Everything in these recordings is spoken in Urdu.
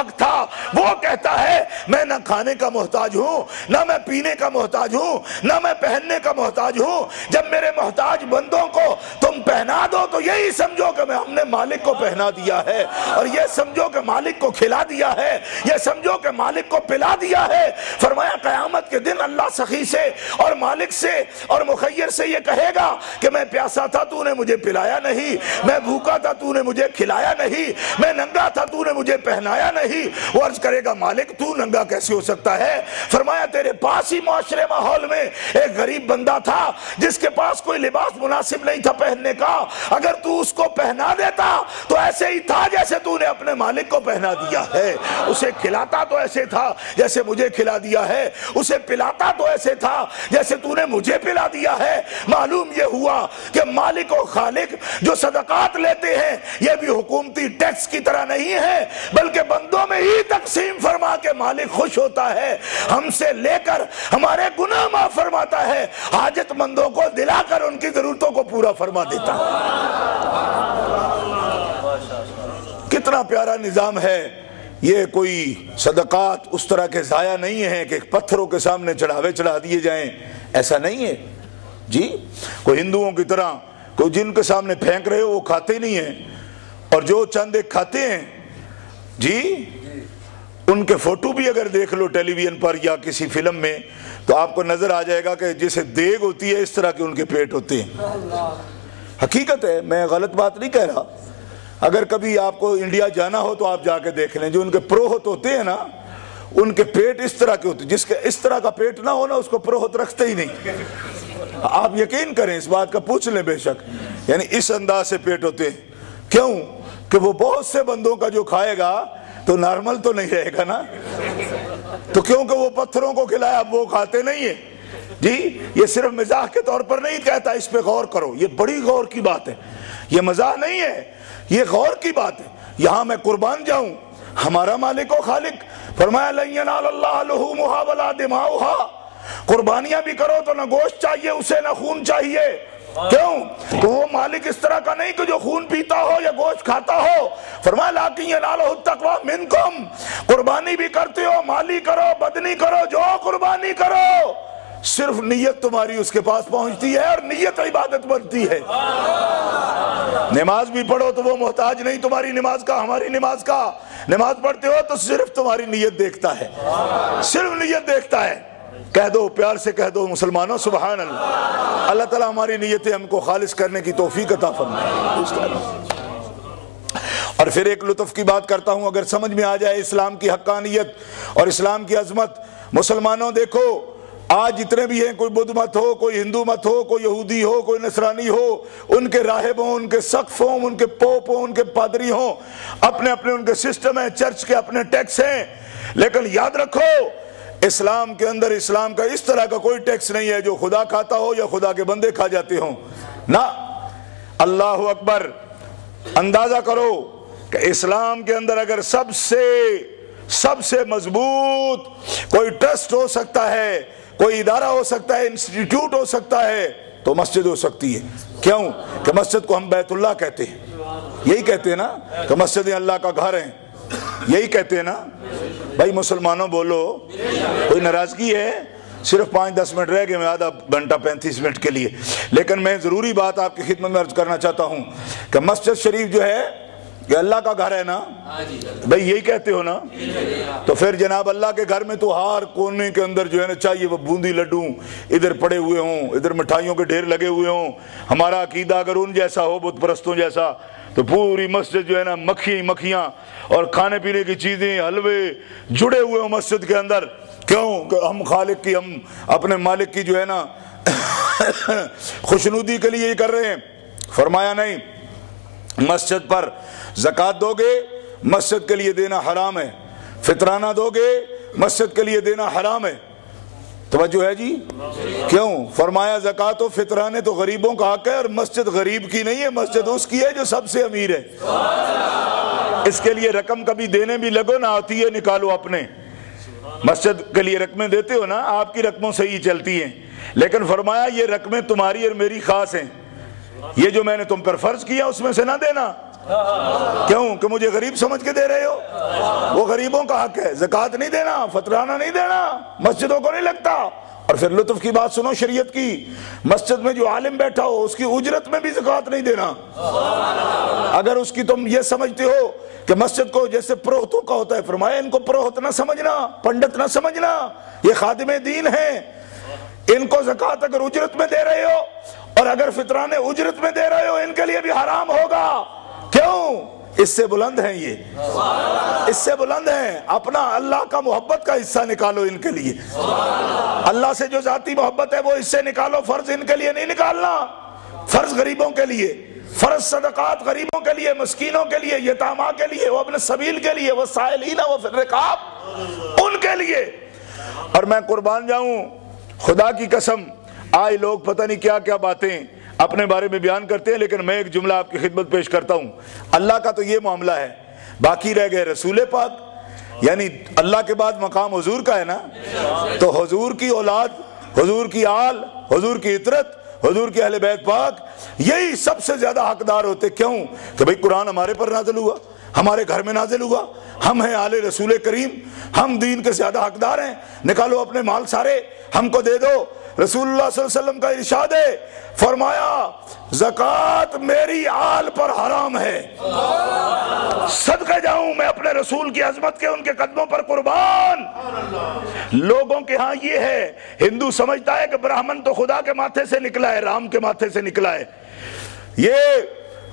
حق تھا وہ کہتا ہے میں نہ کھانے کا محتاج ہوں، نہ میں پینے کا محتاج ہوں، نہ میں پہننے کا محتاج ہوں۔ جب میرے محتاج بندوں کو تم پہنا دو تو یہی سمجھو کہ ہم نے مالک کو پہنا دیا ہے، اور یہ سمجھو کہ مالک کو کھلا دیا ہے، یہ سمجھو کہ مالک کو پلا دیا ہے۔ فرمایا قیامت کے دن اللہ سخی سے اور مالک سے اور مخیر سے یہ کہے گا کہ میں پیاسا تھا تو نے مجھے پلایا نہیں، میں بھوکا تھا تو نے مجھے کھلایا نہیں، میں ننگا تھا تو نے مجھے پہنایا نہیں۔ وہ عرض کرے گا مالک تو ننگا کیسے ہو سکتا ہے؟ فرمایا تیرے پاس ہی معاشرے ماحول میں ایک غریب بندہ تھا جس کے پاس کوئی لباس مناسب نہیں تھا پہننے کا، اگر تو اس کو پہنا دیتا تو ایسے ہی تھا جیسے تو نے اپنے مالک کو پہنا دیا ہے، اسے کھلاتا تو ایسے تھا جیسے مجھے کھلا دیا ہے، اسے پلاتا تو ایسے تھا جیسے تو نے مجھے پلا دیا ہے۔ معلوم یہ ہوا کہ مالک و خالق جو صدقات لیتے ہیں یہ بھی حکومتی ٹیکس کی طرح نہیں ہے، بلکہ بندوں میں ہی تقسیم فرما کے مالک خوش ہوتا ہے، ہم سے لے کر ہمارے گناہ معاف فرماتا ہے، حاجت مندوں کو دلا کر ان کی ضرورتوں کو پورا فرما دیتا ہے۔ کتنا پیارا نظام ہے یہ۔ کوئی صدقات اس طرح کے ضائع نہیں ہیں کہ پتھروں کے سامنے چڑھاوے چڑھا دیے جائیں، ایسا نہیں ہے جی۔ کوئی ہندوؤں کی طرح کوئی جن کے سامنے پھینک رہے ہو وہ کھاتے نہیں ہیں، اور جو چند ایک کھاتے ہیں جی ان کے فوٹو بھی اگر دیکھ لو ٹیلی ویژن پر یا کسی فلم میں تو آپ کو نظر آ جائے گا کہ جیسے دیگ ہوتی ہے اس طرح کے ان کے پیٹ ہوتے ہیں۔ حقیقت ہے، میں غلط بات نہیں کہہ رہا۔ اگر کبھی آپ کو انڈیا جانا ہو تو آپ جا کے دیکھ لیں، جو ان کے پروہت ہوتے ہیں نا ان کے پیٹ اس طرح کے ہوتے ہیں، جس کے اس طرح کا پیٹ نہ ہونا اس کو پروہت رکھتے ہی نہیں۔ آپ یقین کریں، اس بات کا پوچھ لیں بے شک، یعنی اس انداز سے پیٹ ہوتے ہیں۔ کیوں؟ کہ وہ بہت سے بندوں کا جو کھائے گا تو نارمل تو نہیں رہے گا نا، تو کیونکہ وہ پتھروں کو کھلایا اب وہ کھاتے نہیں ہیں جی۔ یہ صرف مزاح کے طور پر نہیں کہتا، اس پہ غور کرو، یہ بڑی غور کی بات ہے، یہ مزاح نہیں ہے، یہ غور کی بات ہے۔ یہاں میں قربان جاؤں، ہمارا مالک و خالق فرمایا لن ینال اللہ لحومها ولا دماؤها، قربانیاں بھی کرو تو نہ گوشت چاہیے اسے نہ خون چاہیے۔ کیوں؟ تو وہ مالک اس طرح کا نہیں کہ جو خون پیتا ہو یا گوشت کھاتا ہو۔ فرمایا لیکن ینالہ التقوی منکم، قربانی بھی کرتے ہو، مالی کرو بدنی کرو، جو قربانی کرو صرف نیت تمہاری اس کے پاس پہنچتی ہے، اور نیت عبادت بنتی ہے۔ نماز بھی پڑھو تو وہ محتاج نہیں تمہاری نماز کا، ہماری نماز کا۔ نماز پڑھتے ہو تو صرف تمہاری نیت دیکھتا ہے، صرف نیت دیکھتا ہے۔ کہہ دو، پیار سے کہہ دو مسلمانوں سبحان اللہ۔ اللہ تعالیٰ ہماری نیتیں ہم کو خالص کرنے کی توفیق عطا فرمائے۔ اور پھر ایک لطف کی بات کرتا ہوں، اگر سمجھ میں آ جائے اسلام کی حقانیت اور اسلام کی عظمت۔ مسلمانوں دیکھو، آج جتنے بھی ہیں، کوئی بدھ مت ہو، کوئی ہندو مت ہو، کوئی یہودی ہو، کوئی نصرانی ہو، ان کے راہب ہوں، ان کے سقف ہوں، ان کے پوپ ہوں، ان کے پادری ہوں، اپنے اپنے ان کے سسٹم ہیں، چرچ کے اپنے ٹیکس ہیں، لیکن یاد رکھو اسلام کے اندر اسلام کا اس طرح کا کوئی ٹیکس نہیں ہے جو خدا کھاتا ہو یا خدا کے بندے کھا جاتے ہوں نہ۔ اللہ اکبر۔ اندازہ کرو کہ اسلام کے اندر اگر سب سے مضبوط کوئی ٹرسٹ ہو سکتا ہے، کوئی ادارہ ہو سکتا ہے، انسٹیٹیوٹ ہو سکتا ہے تو مسجد ہو سکتی ہے۔ کیوں؟ کہ مسجد کو ہم بیت اللہ کہتے ہیں، یہی کہتے ہیں نا کہ مسجدیں اللہ کا گھر ہیں، یہی کہتے ہیں نا بھائی۔ مسلمانوں بولو، کوئی ناراضگی ہے؟ صرف 5-10 منٹ رہ گئے، میں آدھا گھنٹہ 35 منٹ کے لیے، لیکن میں ضروری بات آپ کی خدمت میں عرض کرنا چاہتا ہوں کہ مسجد شریف جو ہے یہ اللہ کا گھر ہے نا بھائی، یہی کہتے ہو نا؟ تو پھر جناب اللہ کے گھر میں تو ہر کونے کے اندر جو ہے نا چاہیے وہ بوندی لڈو ادھر پڑے ہوئے ہوں، ادھر مٹھائیوں کے ڈھیر لگے ہوئے ہوں۔ ہمارا عقیدہ اگر ان جیسا ہو، بت پرستوں جیسا، تو پوری مسجد جو ہے نا مکھیاں اور کھانے پینے کی چیزیں، حلوے جڑے ہوئے ہوں مسجد کے اندر۔ کیوں؟ کہ ہم خالق کی، ہم اپنے مالک کی جو ہے نا خوشنودی کے لیے یہ کر رہے ہیں۔ فرمایا نہیں، مسجد پر زکوٰۃ دو گے مسجد کے لیے دینا حرام ہے، فطرانہ دو گے مسجد کے لیے دینا حرام ہے۔ توجہ ہے جی؟ کیوں؟ فرمایا زکوٰۃ و فطرانے تو غریبوں کا حق ہے، اور مسجد غریب کی نہیں ہے، مسجد اس کی ہے جو سب سے امیر ہے۔ اس کے لیے رقم کبھی دینے بھی لگو نہ آتی ہے، نکالو اپنے۔ مسجد کے لیے رقمیں دیتے ہو نا، آپ کی رقموں سے ہی چلتی ہیں، لیکن فرمایا یہ رقمیں تمہاری اور میری خاص ہیں، یہ جو میں نے تم پر فرض کیا اس میں سے نہ دینا، کیوں کہ مجھے غریب سمجھ کے دے رہے ہو؟ وہ غریبوں کا حق ہے، زکوٰۃ نہیں دینا، فطرانہ نہیں دینا، مسجدوں کو نہیں لگتا۔ اور پھر لطف کی بات سنو شریعت کی، مسجد میں جو عالم بیٹھا ہو اس کی اجرت میں بھی زکوٰۃ نہیں دینا۔ اگر اس کی تم یہ سمجھتے ہو کہ مسجد کو جیسے پروہتوں کا ہوتا ہے، فرمایا ان کو پروہت نہ سمجھنا، پنڈت نہ سمجھنا، یہ خادم دین ہیں، ان کو زکوٰۃ اگر اجرت میں دے رہے ہو اور اگر فطرانے اجرت میں دے رہے ہو ان کے لیے بھی حرام ہوگا۔ کیوں؟ اس سے بلند ہیں، یہ اس سے بلند ہیں۔ اپنا اللہ کا محبت کا حصہ نکالو ان کے لیے، اللہ سے جو ذاتی محبت ہے وہ اس سے نکالو، فرض ان کے لیے نہیں نکالنا، فرض غریبوں کے لیے، فرض صدقات غریبوں کے لیے، مسکینوں کے لیے، یتامہ کے لیے، وہ اپنے سبیل کے لیے، وہ سائلین و فی الرقاب ان کے لیے۔ اور میں قربان جاؤں، خدا کی قسم، آئے لوگ پتہ نہیں کیا کیا باتیں اپنے بارے میں بیان کرتے ہیں، لیکن میں ایک جملہ آپ کی خدمت پیش کرتا ہوں۔ اللہ کا تو یہ معاملہ ہے، باقی رہ گئے رسول پاک، یعنی اللہ کے بعد مقام حضور کا ہے نا، تو حضور کی اولاد، حضور کی آل، حضور کی عطرت، حضور کے اہل بیت پاک، یہی سب سے زیادہ حقدار ہوتے۔ کیوں؟ کہ بھئی قرآن ہمارے پر نازل ہوا، ہمارے گھر میں نازل ہوا، ہم ہیں آل رسول کریم، ہم دین کے زیادہ حقدار ہیں، نکالو اپنے مال سارے ہم کو دے دو۔ رسول اللہ صلی اللہ علیہ وسلم کا ارشاد ہے، فرمایا زکوٰۃ میری آل پر حرام ہے۔ صدقہ جاؤں میں اپنے رسول کی عظمت کے، ان کے قدموں پر قربان۔ لوگوں کے ہاں یہ ہے، ہندو سمجھتا ہے کہ برہمن تو خدا کے ماتھے سے نکلا ہے، رام کے ماتھے سے نکلا ہے، یہ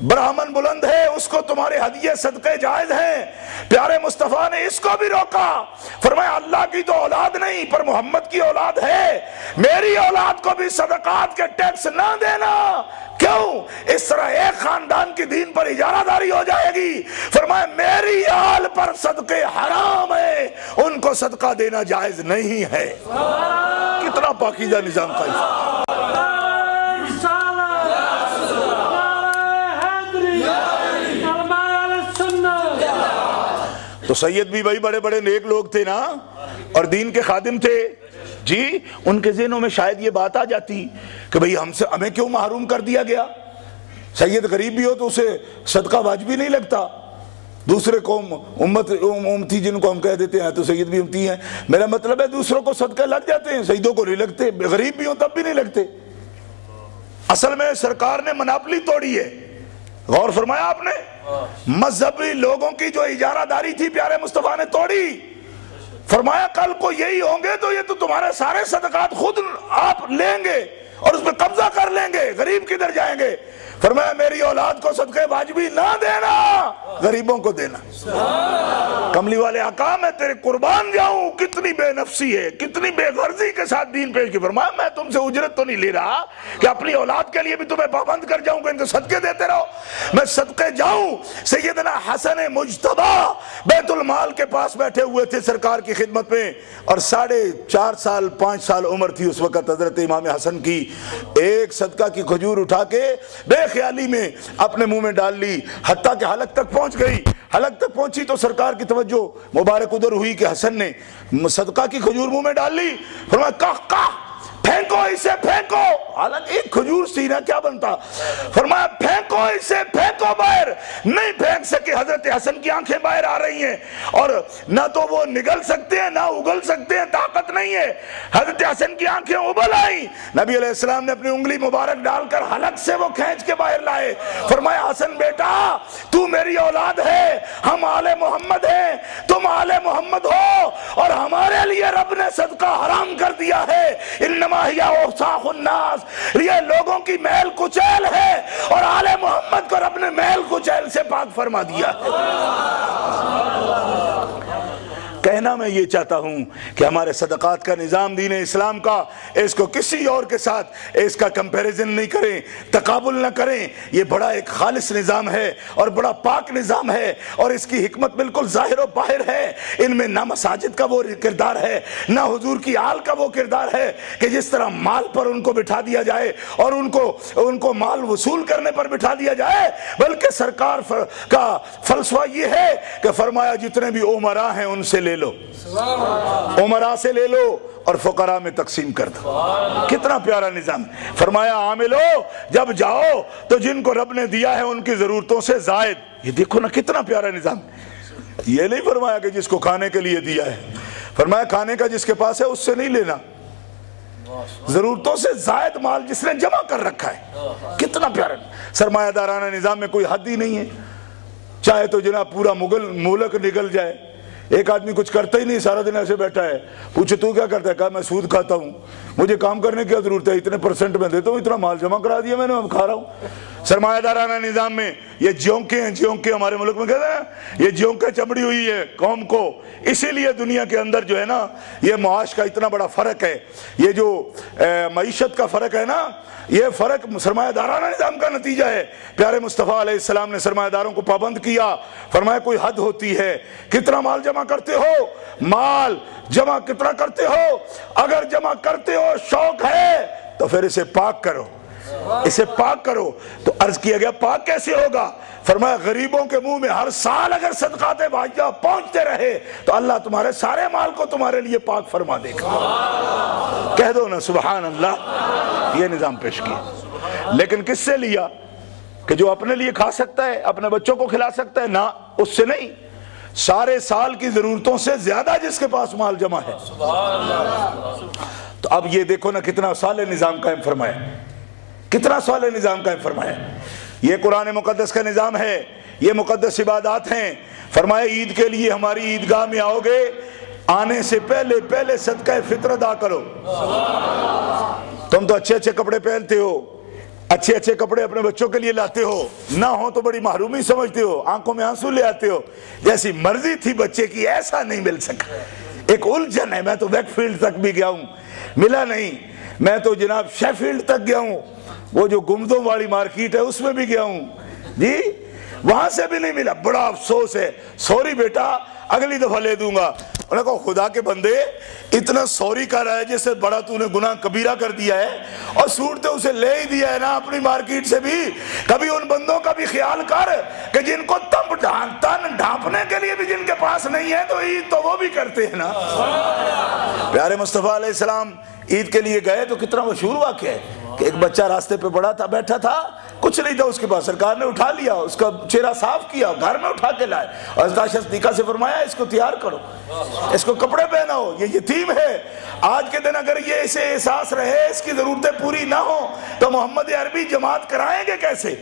برہمن بلند ہے، اس کو تمہارے ہدیے صدقے جائز ہیں۔ پیارے مصطفیٰ نے اس کو بھی روکا، فرمایا اللہ کی تو اولاد نہیں پر محمد کی اولاد ہے، میری اولاد کو بھی صدقات کے ٹیکس نہ دینا۔ کیوں؟ اس طرح ایک خاندان کی دین پر اجارہ داری ہو جائے گی۔ فرمایا میری آل پر صدقے حرام ہے، ان کو صدقہ دینا جائز نہیں ہے۔ کتنا پاکیزہ نظام قائم۔ تو سید بھی بھائی بڑے بڑے نیک لوگ تھے نا، اور دین کے خادم تھے جی، ان کے ذہنوں میں شاید یہ بات آ جاتی کہ بھئی ہمیں کیوں محروم کر دیا گیا؟ سید غریب بھی ہو تو اسے صدقہ واجبی نہیں لگتا۔ دوسرے قوم امتی جن کو ہم کہہ دیتے ہیں تو سید بھی امتی ہیں، میرا مطلب ہے دوسروں کو صدقہ لگ جاتے ہیں، سیدوں کو نہیں لگتے، غریب بھی ہوں تب بھی نہیں لگتے۔ اصل میں سرکار نے مناپلی توڑی ہے، غور فرمایا آپ نے؟ مذہبی لوگوں کی جو اجارہ داری تھی پیارے مصطفیٰ نے توڑی۔ فرمایا کل کو یہی ہوں گے تو یہ تو تمہارے سارے صدقات خود آپ لیں گے اور اس پہ قبضہ کر لیں گے، غریب کدھر جائیں گے؟ فرمایا میری اولاد کو صدقے واجبی نہ دینا، غریبوں کو دینا۔ کملی والے آقا میں تیرے قربان جاؤں، کتنی بے نفسی ہے، کتنی بے غرضی کے ساتھ دین پیش کی۔ فرمایا میں تم سے اجرت تو نہیں لے رہا کہ اپنی اولاد کے لیے بھی تمہیں پابند کر جاؤں کہ ان کو صدقے دیتے رہو، میں صدقے جاؤں۔ سیدنا حسن مجتبی بیت المال کے پاس بیٹھے ہوئے تھے سرکار کی خدمت میں، اور 4.5 سال 5 سال عمر تھی اس وقت حضرت امام حسن کی۔ ایک صدقہ کی کھجور اٹھا کے بے خیالی میں اپنے منہ میں ڈال لی، حتیٰ کہ حلق تک پہنچ گئی۔ حلق تک پہنچی تو سرکار کی توجہ مبارک ادھر ہوئی کہ حسن نے صدقہ کی کھجور منہ میں ڈال لی۔ فرمایا کہہ پھینکو اسے، پھینکو۔ حالانکہ ایک کھجور سینہ کیا بنتا؟ فرمایا پھینکو اسے، پھینکو باہر۔ نہیں پھینک سکے، حضرت حسن کی آنکھیں باہر آ رہی ہیں اور نہ تو وہ نگل سکتے ہیں نہ اگل سکتے ہیں، طاقت نہیں ہے۔ حضرت حسن کی آنکھیں ابل آئیں، نبی علیہ السلام نے اپنی انگلی مبارک ڈال کر حلق سے وہ کھینچ کے باہر لائے۔ فرمایا حسن بیٹا تو میری اولاد ہے، ہم آل محمد ہیں، تم آل محمد ہو، اور ہمارے لیے رب نے صدقہ حرام کر دیا ہے۔ انما ہی اوساخ الناس، یہ لوگوں کی میل کچیل ہے، اور آل محمد کو رب نے میل کچیل سے پاک فرما دیا ہے۔ کہنا میں یہ چاہتا ہوں کہ ہمارے صدقات کا نظام دین اسلام کا، اس کو کسی اور کے ساتھ اس کا کمپیریزن نہیں کریں، تقابل نہ کریں۔ یہ بڑا ایک خالص نظام ہے اور بڑا پاک نظام ہے، اور اس کی حکمت بالکل ظاہر و باہر ہے۔ ان میں نہ مساجد کا وہ کردار ہے، نہ حضور کی آل کا وہ کردار ہے کہ جس طرح مال پر ان کو بٹھا دیا جائے اور ان کو مال وصول کرنے پر بٹھا دیا جائے، بلکہ سرکار کا فلسفہ یہ ہے کہ فرمایا جتنے بھی امراء ہیں ان سے لے لو, عمرا سے لے لو اور فقراء میں تقسیم کر دو. کتنا پیارا نظام. فرمایا عاملو جب جاؤ تو جن کو رب نے دیا ہے ان کی ضرورتوں سے زائد. یہ دیکھو نا کتنا پیارا نظام. یہ نہیں فرمایا کہ جس کو کھانے کے لیے دیا ہے, فرمایا کھانے کا جس کے پاس ہے اس سے نہیں لینا, ضرورتوں سے زائد مال جس نے جمع کر رکھا ہے. کتنا پیارا سرمایہ دارانہ نظام میں کوئی حد ہی نہیں ہے. چاہے تو جناب پورا ملک نگل جائے, ایک آدمی کچھ کرتا ہی نہیں, سارا دن ایسے بیٹھا ہے, پوچھے تو کیا کرتا ہے, کہا میں سود کھاتا ہوں, مجھے کام کرنے کی ضرورت ہے, اتنے پرسنٹ میں دیتا ہوں, اتنا مال جمع کرا دیا میں نے, کھا رہا ہوں. سرمایہ دارانہ نظام میں یہ جونکے ہیں, جونکے ہمارے ملک میں کہتے ہیں یہ جونکے چمڑی ہوئی ہے قوم کو. اسی لیے دنیا کے اندر جو ہے نا یہ معاش کا اتنا بڑا فرق ہے, یہ جو معیشت کا فرق ہے نا, یہ فرق سرمایہ دارانہ نظام کا نتیجہ ہے. پیارے مصطفیٰ علیہ السلام نے سرمایہ داروں کو پابند کیا, فرمایا کوئی حد ہوتی ہے, کتنا مال جمع کرتے ہو, مال جمع کتنا کرتے ہو, اگر جمع کرتے ہو شوق ہے تو پھر اسے پاک کرو, اسے پاک کرو. تو عرض کیا گیا پاک کیسے ہوگا, فرمایا غریبوں کے منہ میں ہر سال اگر صدقات واجبہ پہنچتے رہے تو اللہ تمہارے سارے مال کو تمہارے لیے پاک فرما دے گا. کہہ دو نا سبحان اللہ. یہ نظام پیش کیا, لیکن کس سے لیا کہ جو اپنے لیے کھا سکتا ہے, اپنے بچوں کو کھلا سکتا ہے, نہ اس سے نہیں, سارے سال کی ضرورتوں سے زیادہ جس کے پاس مال جمع ہے. تو اب یہ دیکھو نا کتنا صالح نظام قائم فرمایا, کتنا صالح نظام قائم فرمایا. یہ قرآن مقدس کا نظام ہے, یہ مقدس عبادات ہیں. فرمایا عید کے لیے ہماری عیدگاہ میں آؤ گے, آنے سے پہلے صدقہ فطر ادا کرو. تم تو اچھے اچھے کپڑے پہنتے ہو, اچھے اچھے کپڑے اپنے بچوں کے لیے لاتے ہو, نہ ہو تو بڑی محرومی سمجھتے ہو, آنکھوں میں آنسو لے آتے ہو. جیسی مرضی تھی بچے کی ایسا نہیں مل سکا, ایک الجھن ہے. میں تو ویک فیلڈ تک بھی گیا ہوں, ملا نہیں. میں تو جناب شیفیلڈ تک گیا ہوں, وہ جو گمدوں والی مارکیٹ ہے اس میں بھی گیا ہوں جی, وہاں سے بھی نہیں ملا. بڑا افسوس ہے. سوری بیٹا اگلی دفعہ لے دوں گا. انہوں نے کہا خدا کے بندے اتنا سوری کر رہا ہے جیسے بڑا تو نے گناہ کبیرہ کر دیا ہے, اور سوٹ تو اسے لے ہی دیا ہے نا اپنی مارکیٹ سے بھی. کبھی ان بندوں کا بھی خیال کر کہ جن کو تن ڈھانپنے کے لیے بھی جن کے پاس نہیں ہے, تو عید تو وہ بھی کرتے ہیں نا. پیارے مصطفیٰ علیہ السلام عید کے لیے گئے تو کتنا مشہور واقعہ ہے کہ ایک بچہ راستے پہ پڑا تھا, بیٹھا تھا, کچھ نہیں تھا اس کے پاس, سرکار نے اٹھا لیا, اس کا چہرہ صاف کیا, گھر میں اٹھا کے لائے, اور حضرت عائشہ صدیقہ سے فرمایا اس کو تیار کرو, اس کو کپڑے پہناؤ, یہ یتیم ہے. آج کے دن اگر یہ اسے احساس رہے اس کی ضرورتیں پوری نہ ہوں تو محمد عربی جماعت کرائیں گے کیسے,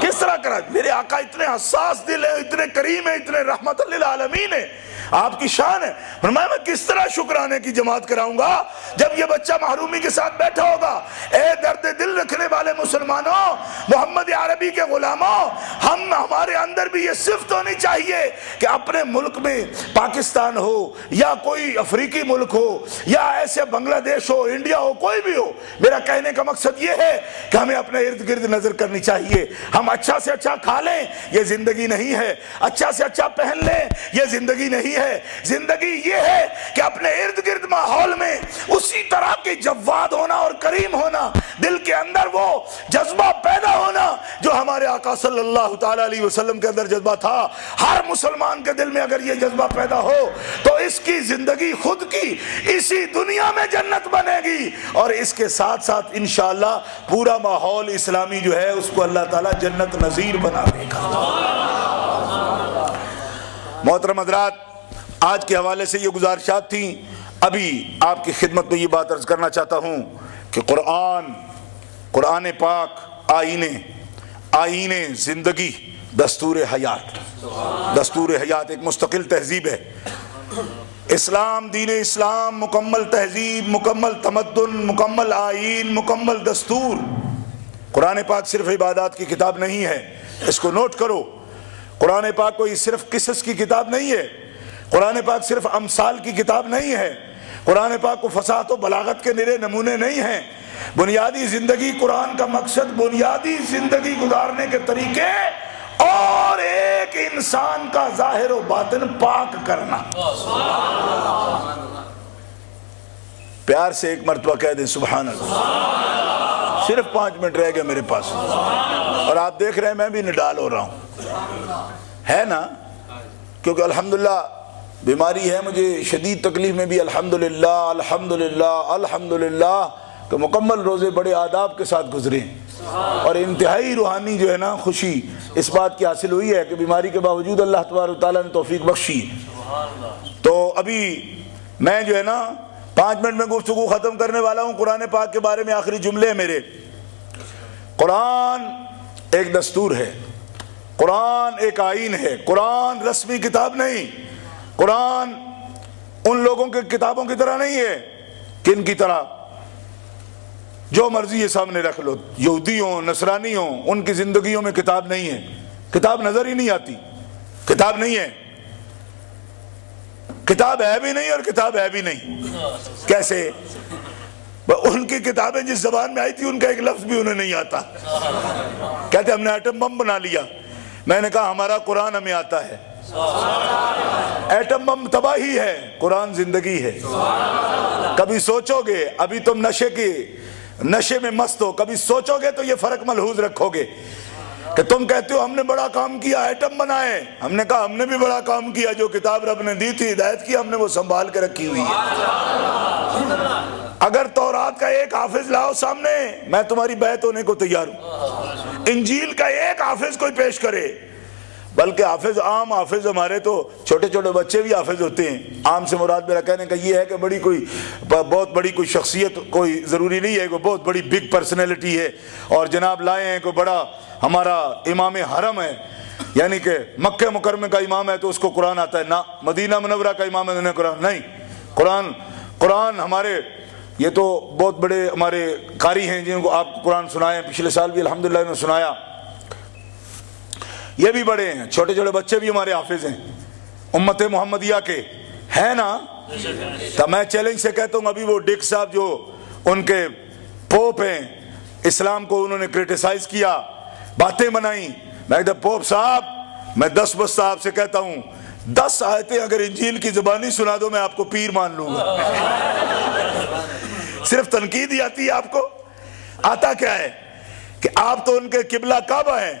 کس طرح کرائیں. میرے آقا اتنے حساس دل ہیں, اتنے کریم ہیں, اتنے رحمت للعالمین ہیں, آپ کی شان ہے. فرمایا میں کس طرح شکرانے کی جماعت کراؤں گا جب یہ بچہ محرومی کے ساتھ بیٹھا ہوگا. اے درد دل رکھنے والے مسلمانوں, محمد عربی کے غلاموں, ہمارے اندر بھی یہ صفت ہونی چاہیے کہ اپنے ملک میں, پاکستان ہو یا کوئی افریقی ملک ہو یا ایسے بنگلہ دیش ہو, انڈیا ہو, کوئی بھی ہو, میرا کہنے کا مقصد یہ ہے کہ ہمیں اپنے ارد گرد نظر کرنی چاہیے. ہم اچھا سے اچھا کھا لیں یہ زندگی نہیں ہے, اچھا سے اچھا پہن لیں یہ زندگی نہیں ہے. زندگی یہ ہے کہ اپنے ارد گرد ماحول میں اسی طرح کے جواد ہونا اور کریم ہونا, دل کے اندر وہ جذبہ پیدا ہونا جو ہمارے آقا صلی اللہ تعالی علیہ وسلم کے اندر جذبہ تھا. ہر مسلمان کے دل میں اگر یہ جذبہ پیدا ہو تو اس کی زندگی خود کی اسی دنیا میں جنت بنے گی, اور اس کے ساتھ ساتھ انشاءاللہ پورا ماحول اسلامی جو ہے اس کو اللہ تعالی جنت نظیر بنا دے گا. محترم حضرات, آج کے حوالے سے یہ گزارشات تھیں. ابھی آپ کی خدمت میں یہ بات عرض کرنا چاہتا ہوں کہ قرآن پاک آئینے زندگی, دستور حیات ایک مستقل تہذیب ہے. اسلام, دین اسلام مکمل تہذیب, مکمل تمدن, مکمل آئین, مکمل دستور. قرآن پاک صرف عبادات کی کتاب نہیں ہے, اس کو نوٹ کرو. قرآن پاک کوئی صرف قصص کی کتاب نہیں ہے, قرآن پاک صرف امثال کی کتاب نہیں ہے, قرآن پاک کو فصاحت و بلاغت کے نرے نمونے نہیں ہیں. بنیادی زندگی, قرآن کا مقصد بنیادی زندگی گزارنے کے طریقے اور ایک انسان کا ظاہر و باطن پاک کرنا. پیار سے ایک مرتبہ کہہ دیں سبحان اللہ. صرف 5 منٹ رہ گئے میرے پاس, اور آپ دیکھ رہے ہیں میں بھی نڈال ہو رہا ہوں, ہے نا, کیونکہ الحمدللہ بیماری ہے مجھے شدید تکلیف میں بھی الحمدللہ الحمدللہ الحمدللہ کہ مکمل روزے بڑے آداب کے ساتھ گزرے اور انتہائی روحانی جو ہے نا خوشی اس بات کی حاصل ہوئی ہے کہ بیماری کے باوجود اللہ تبارک و تعالیٰ نے توفیق بخشی۔ تو ابھی میں جو ہے نا 5 منٹ میں گفتگو ختم کرنے والا ہوں۔ قرآن پاک کے بارے میں آخری جملے میرے، قرآن ایک دستور ہے، قرآن ایک آئین ہے، قرآن رسمی کتاب نہیں، قرآن ان لوگوں کے کتابوں کی طرح نہیں ہے، کن کی طرح جو مرضی یہ سامنے رکھ لو، یہودی ہوں نصرانی ہوں، ان کی زندگیوں میں کتاب نہیں ہے، کتاب نظر ہی نہیں آتی، کتاب نہیں ہے، کتاب ہے بھی نہیں اور کتاب ہے بھی نہیں۔ کیسے؟ ان کی کتابیں جس زبان میں آئی تھی ان کا ایک لفظ بھی انہیں نہیں آتا، کہتے ہم نے ایٹم بم بنا لیا۔ میں نے کہا ہمارا قرآن ہمیں آتا ہے، ایٹم بم تباہی ہے، قرآن زندگی ہے۔ کبھی سوچو گے، ابھی تم نشے میں مست ہو، کبھی سوچو گے تو یہ فرق ملحوظ رکھو گے کہ تم کہتے ہو ہم نے بڑا کام کیا، ایٹم بنائے، ہم نے کہا ہم نے بھی بڑا کام کیا، جو کتاب رب نے دی تھی ہدایت کی ہم نے وہ سنبھال کے رکھی ہوئی ہے۔ اگر تورات کا ایک حافظ لاؤ سامنے میں تمہاری بیعت ہونے کو تیار ہوں، انجیل کا ایک حافظ کوئی پیش کرے، بلکہ حافظ عام حافظ ہمارے تو چھوٹے چھوٹے بچے بھی حافظ ہوتے ہیں۔ عام سے مراد میرا کہنے کا یہ ہے کہ بہت بڑی کوئی شخصیت کوئی ضروری نہیں ہے، کوئی بہت بڑی بگ پرسنالٹی ہے اور جناب لائے ہیں کوئی بڑا ہمارا امام حرم ہے، یعنی کہ مکہ مکرمہ کا امام ہے تو اس کو قرآن آتا ہے، نہ مدینہ منورہ کا امام ہے انہیں قرآن نہیں۔ قرآن ہمارے یہ تو بہت بڑے ہمارے قاری ہیں جن کو آپ کو قرآن سنائے، پچھلے سال بھی الحمدللہ انہوں نے سنایا، یہ بھی بڑے ہیں، چھوٹے چھوٹے بچے بھی ہمارے حافظ ہیں امت محمدیہ کے، ہے نا؟ تو میں چیلنج سے کہتا ہوں، ابھی وہ ڈک صاحب جو ان کے پوپ ہیں، اسلام کو انہوں نے کرٹیسائز کیا، باتیں بنائیں، میں کہتا پوپ صاحب میں 10 بستہ آپ سے کہتا ہوں 10 آیتیں اگر انجیل کی زبانی سنا دو میں آپ کو پیر مان لوں گا۔ صرف تنقید ہی آتی ہے آپ کو، آتا کیا ہے کہ آپ تو ان کے قبلہ کعبہ ہیں،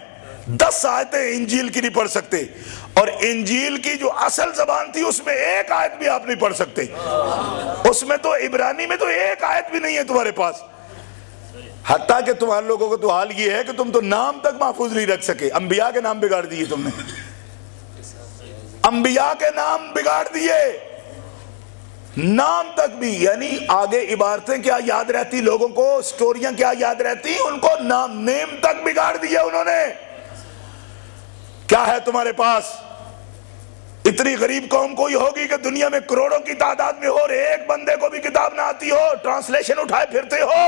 10 آیتیں انجیل کی نہیں پڑھ سکتے، اور انجیل کی جو اصل زبان تھی اس میں ایک آیت بھی آپ نہیں پڑھ سکتے، اس میں تو عبرانی میں تو ایک آیت بھی نہیں ہے تمہارے پاس، حتیٰ کہ تمہارے لوگوں کو تو حال یہ ہے کہ تم تو نام تک محفوظ نہیں رکھ سکے، انبیاء کے نام بگاڑ دیے تم نے، انبیاء کے نام بگاڑ دیے، نام تک بھی، یعنی آگے عبارتیں کیا یاد رہتی لوگوں کو، سٹوریاں کیا یاد رہتی، ان کو نیم تک بگاڑ دیا انہوں نے۔ کیا ہے تمہارے پاس؟ اتنی غریب قوم کوئی ہوگی کہ دنیا میں کروڑوں کی تعداد میں ہو اور ایک بندے کو بھی کتاب نہ آتی ہو، ٹرانسلیشن اٹھائے پھرتے ہو،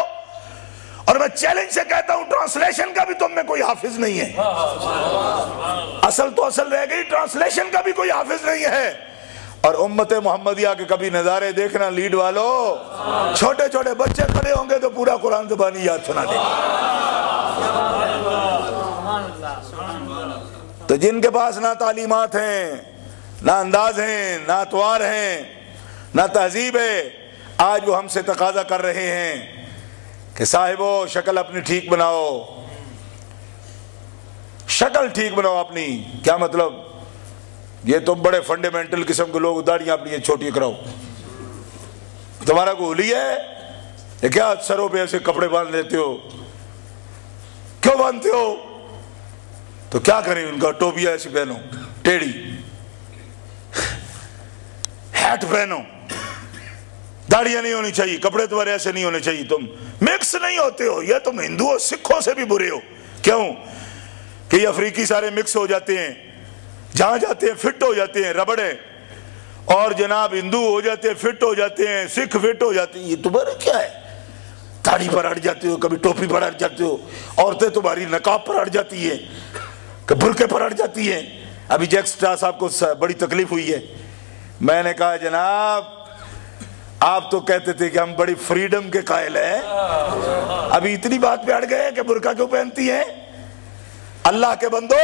اور میں چیلنج سے کہتا ہوں ٹرانسلیشن کا بھی تم میں کوئی حافظ نہیں ہے، اصل تو اصل رہ گئی، ٹرانسلیشن کا بھی کوئی حافظ نہیں ہے۔ اور امت محمدیہ کے کبھی نظارے دیکھنا لیڈ والو، چھوٹے چھوٹے بچے کھڑے ہوں گے تو پورا قرآن زبانی یاد سنا دیں گے۔ تو جن کے پاس نہ تعلیمات ہیں، نہ انداز ہیں، نہ اطوار ہیں، نہ تہذیب ہے، آج وہ ہم سے تقاضا کر رہے ہیں کہ صاحبو شکل اپنی ٹھیک بناؤ، شکل ٹھیک بناؤ اپنی۔ کیا مطلب؟ یہ تم بڑے فنڈامنٹل قسم کے لوگ داڑیاں اپنی چھوٹی کراؤ، تمہارا کو ہولی ہے یہ کیا سروں پہ ایسے کپڑے باندھ لیتے ہو؟ کیوں باندھتے ہو؟ تو کیا کریں ان کا؟ ٹوپیاں ایسی پہنو ٹیڑھی، ہیٹ پہنو، داڑیاں نہیں ہونی چاہیے، کپڑے تمہارے ایسے نہیں ہونے چاہیے، تم مکس نہیں ہوتے ہو، یہ تم ہندو اور سکھوں سے بھی برے ہو۔ کیوں کہ یہ افریقی سارے مکس ہو جاتے ہیں، جہاں جاتے ہیں فٹ ہو جاتے ہیں ربڑے، اور جناب ہندو ہو جاتے ہیں فٹ ہو جاتے ہیں، سکھ فٹ ہو جاتے ہیں۔ یہ تمہارا کیا ہے؟ داڑھی پر اڑ جاتے ہو، کبھی ٹوپی پر اڑ جاتے ہو، عورتیں تمہاری نقاب پر اڑ جاتی ہیں، برقعے پر اڑ جاتی ہیں۔ ابھی جیک سٹرا صاحب کو بڑی تکلیف ہوئی ہے، میں نے کہا جناب آپ تو کہتے تھے کہ ہم بڑی فریڈم کے قائل ہیں، ابھی اتنی بات پہ اڑ گئے کہ برقع کیوں پہنتی ہیں؟ اللہ کے بندو،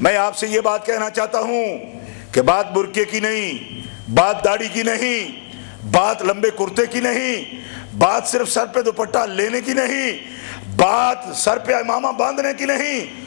میں آپ سے یہ بات کہنا چاہتا ہوں کہ بات برقعے کی نہیں، بات داڑھی کی نہیں، بات لمبے کرتے کی نہیں، بات صرف سر پہ دوپٹہ لینے کی نہیں، بات سر پہ امامہ باندھنے کی نہیں،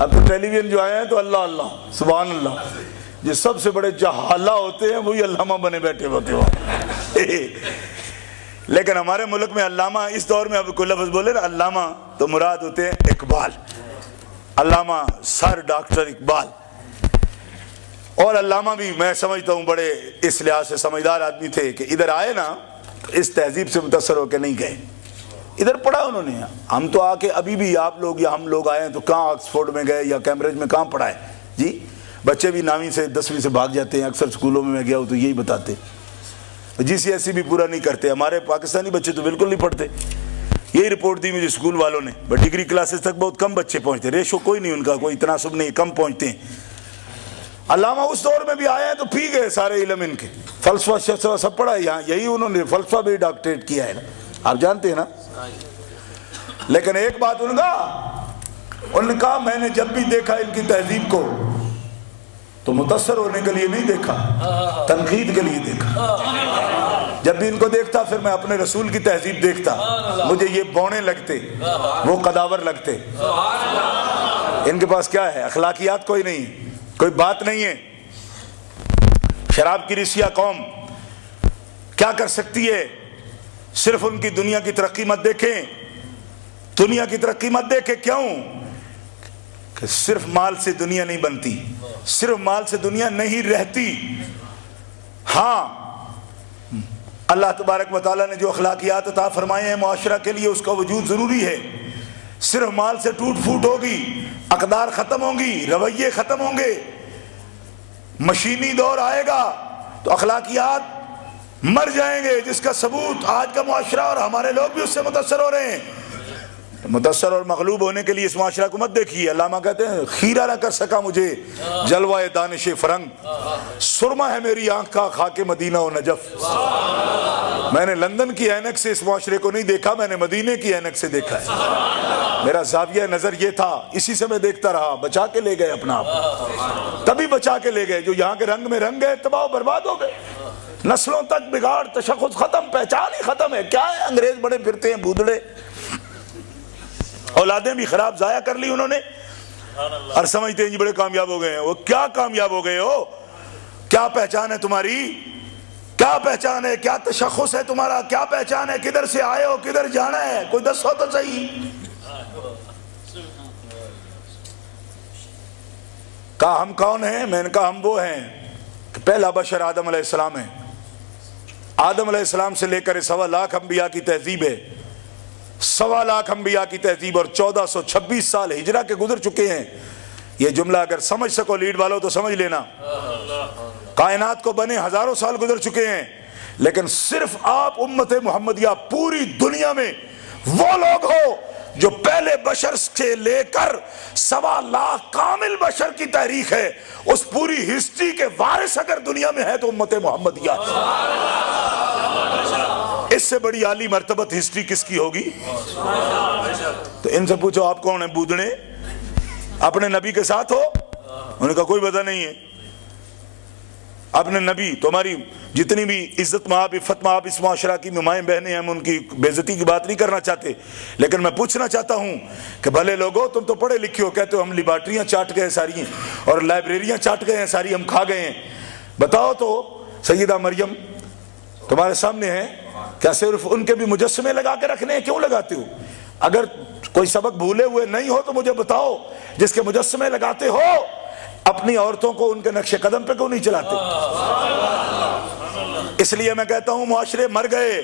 اب تو ٹیلی ویژن جو آئے ہیں تو اللہ اللہ سبحان اللہ، جو سب سے بڑے جہالہ ہوتے ہیں وہی علامہ بنے بیٹھے ہوتے ہو۔ لیکن ہمارے ملک میں علامہ اس دور میں اب کوئی لفظ بولے نا علامہ تو مراد ہوتے ہیں اقبال، علامہ سر ڈاکٹر اقبال۔ اور علامہ بھی میں سمجھتا ہوں بڑے اس لحاظ سے سمجھدار آدمی تھے کہ ادھر آئے نا تو اس تہذیب سے متاثر ہو کے نہیں گئے، ادھر پڑھا انہوں نے۔ ہم تو آ کے ابھی بھی آپ لوگ یا ہم لوگ آئے ہیں تو کہاں آکسفورڈ میں گئے یا کیمبرج میں کہاں پڑھائے جی؟ بچے بھی 9ویں سے 10ویں سے بھاگ جاتے ہیں، اکثر سکولوں میں گیا ہوں تو یہی بتاتے، جی سی ایس سی بھی پورا نہیں کرتے۔ ہمارے پاکستانی بچے تو بالکل نہیں پڑھتے، یہی رپورٹ دی مجھے سکول والوں نے، بٹ ڈگری کلاسز تک بہت کم بچے پہنچتے، ریشو کوئی نہیں ان کا، کوئی تناسب نہیں، کم پہنچتے ہیں۔ علامہ اس دور میں بھی آئے ہیں تو پی گئے سارے علم ان کے، فلسفہ سب پڑھا ہے یہاں، یہی انہوں نے فلسفہ بھی ڈاکٹریٹ کیا ہے نا، آپ جانتے ہیں نا۔ لیکن ایک بات انہوں نے کہا میں نے جب بھی دیکھا ان کی تہذیب کو تو متاثر ہونے کے لیے نہیں دیکھا، تنقید کے لیے دیکھا۔ جب بھی ان کو دیکھتا پھر میں اپنے رسول کی تہذیب دیکھتا، مجھے یہ بونے لگتے، وہ قداور لگتے۔ ان کے پاس کیا ہے؟ اخلاقیات کوئی نہیں ہے، کوئی بات نہیں ہے۔ شراب کی رسیا قوم کیا کر سکتی ہے؟ صرف ان کی دنیا کی ترقی مت دیکھیں، دنیا کی ترقی مت دیکھیں۔ کیوں؟ کہ صرف مال سے دنیا نہیں بنتی، صرف مال سے دنیا نہیں رہتی۔ ہاں اللہ تبارک و تعالیٰ نے جو اخلاقیات عطا فرمائے ہیں معاشرہ کے لیے اس کا وجود ضروری ہے۔ صرف مال سے ٹوٹ پھوٹ ہوگی، اقدار ختم ہوں گی، رویے ختم ہوں گے، مشینی دور آئے گا تو اخلاقیات مر جائیں گے، جس کا ثبوت آج کا معاشرہ اور ہمارے لوگ بھی اس سے متاثر ہو رہے ہیں۔ متاثر اور مغلوب ہونے کے لیے اس معاشرہ کو مت دیکھیے۔ علامہ کہتے ہیں خیرہ نہ کر سکا مجھے جلوہ دانش فرنگ، سرما ہے میری آنکھ کا خاک مدینہ و نجف۔ میں نے لندن کی اینک سے اس معاشرے کو نہیں دیکھا، میں نے مدینے کی اینک سے دیکھا ہے۔ میرا زاویہ نظر یہ تھا، اسی سے میں دیکھتا رہا۔ بچا کے لے گئے اپنا آپ، تبھی بچا کے لے گئے۔ جو یہاں کے رنگ میں رنگ گئے تباہ و برباد ہو گئے، نسلوں تک بگاڑ، تشخص ختم، پہچان ہی ختم ہے۔ کیا ہے؟ انگریز بڑے پھرتے ہیں بودڑے، اولادیں بھی خراب ضائع کر لی انہوں نے، اور سمجھتے ہیں جی بڑے کامیاب ہو گئے ہیں۔ وہ کیا کامیاب ہو گئے ہو؟ کیا پہچان ہے تمہاری؟ کیا پہچان ہے؟ کیا تشخص ہے تمہارا؟ کیا پہچان ہے؟ کدھر سے آئے ہو؟ کدھر جانا ہے؟ کوئی دسو تو صحیح۔ کہا ہم کون ہیں؟ میں نے کہا ہم وہ ہیں کہ پہلا بشر آدم علیہ السلام ہے۔ آدم علیہ السلام سے لے کر 1.25 لاکھ انبیاء کی تہذیب ہے، 1.25 لاکھ انبیاء کی تہذیب، اور 1426 سال ہجرہ کے گزر چکے ہیں۔ یہ جملہ اگر سمجھ سکو لیڈ والوں تو سمجھ لینا۔ کائنات کو بنے ہزاروں سال گزر چکے ہیں، لیکن صرف آپ امت محمدیہ پوری دنیا میں وہ لوگ ہو جو پہلے بشر سے لے کر 1.25 لاکھ کامل بشر کی تاریخ ہے، اس پوری ہسٹری کے وارث اگر دنیا میں ہے تو امت محمدیہ۔ اس سے بڑی عالی مرتبت ہسٹری کس کی ہوگی؟ تو ان سے پوچھو آپ کون ہیں؟ بودڑے اپنے نبی کے ساتھ ہو؟ انہوں نے کہا کوئی وجہ نہیں ہے۔ اپنے نبی تمہاری جتنی بھی عزت مآب عفت مآب اس معاشرہ کی ممائیں بہنیں، ہم ان کی بے عزتی کی بات نہیں کرنا چاہتے، لیکن میں پوچھنا چاہتا ہوں کہ بھلے لوگوں تم تو پڑھے لکھے ہو، کہتے ہو ہم لیبارٹریاں چاٹ گئے ساری اور لائبریریاں چاٹ گئے ہیں ساری، ہم کھا گئے ہیں۔ بتاؤ تو سیدہ مریم تمہارے سامنے ہے، کیا صرف ان کے بھی مجسمے لگا کے رکھنے ہیں؟ کیوں لگاتے ہو؟ اگر کوئی سبق بھولے ہوئے نہیں ہو تو مجھے بتاؤ، جس کے مجسمے لگاتے ہو اپنی عورتوں کو ان کے نقش قدم پہ کیوں نہیں چلاتے؟ اس لیے میں کہتا ہوں معاشرے مر گئے۔